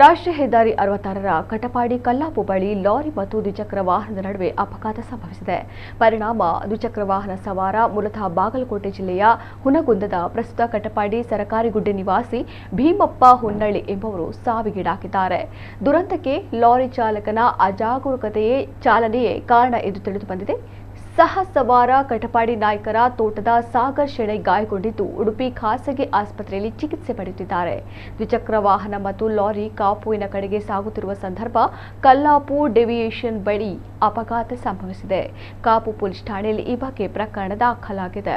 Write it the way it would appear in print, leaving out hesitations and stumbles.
ರಾಷ್ಟ್ರೀಯ ಹೆದ್ದಾರಿ 66ರ ಕಟಪಾಡಿ ಕಲ್ಲಾಪು ಬಳಿ ಲಾರಿ ಮತ್ತು ದ್ವಿಚಕ್ರ ವಾಹನದ ನಡುವೆ ಅಪಘಾತ ಸಂಭವಿಸಿದೆ. ಪರಿಣಾಮ ದ್ವಿಚಕ್ರ ವಾಹನ ಸವಾರ ಮೂಲತಃ ಬಾಗಲಕೋಟೆ ಜಿಲ್ಲೆಯ ಹುನಗುಂದದ ಪ್ರಸ್ತುತ ಕಟಪಾಡಿ ಸರಕಾರಿ ಗುಡ್ಡೆ ನಿವಾಸಿ ಭೀಮಪ್ಪ ಹುನ್ನಳ್ಳಿ ಎಂಬುವರು ಸಾವಿಗೀಡಾಗಿದ್ದಾರೆ. ದುರಂತಕ್ಕೆ ಲಾರಿ ಚಾಲಕನ ಅಜಾಗರೂಕತೆಯೇ ಚಾಲನೆಯೇ ಕಾರಣ ಎಂದು ತಿಳಿದು ಬಂದಿದೆ. ಸಹ ಸವಾರ ಕಟಪಾಡಿ ನಾಯ್ಕರ ತೋಟದ ಸಾಗರ್ ಶೆಣೈ ಗಾಯಗೊಂಡಿದ್ದು ಉಡುಪಿ ಖಾಸಗಿ ಆಸ್ಪತ್ರೆಯಲ್ಲಿ ಚಿಕಿತ್ಸೆ ಪಡೆಯುತ್ತಿದ್ದಾರೆ. ದ್ವಿಚಕ್ರ ವಾಹನ ಮತ್ತು ಲಾರಿ ಕಾಪುವಿನ ಕಡೆಗೆ ಸಾಗುತ್ತಿರುವ ಸಂದರ್ಭ ಕಲ್ಲಾಪು ಡೆವಿಯೇಷನ್ ಬಳಿ ಅಪಘಾತ ಸಂಭವಿಸಿದೆ. ಕಾಪು ಪೊಲೀಸ್ ಠಾಣೆಯಲ್ಲಿ ಈ ಬಗ್ಗೆ ಪ್ರಕರಣ ದಾಖಲಾಗಿದೆ.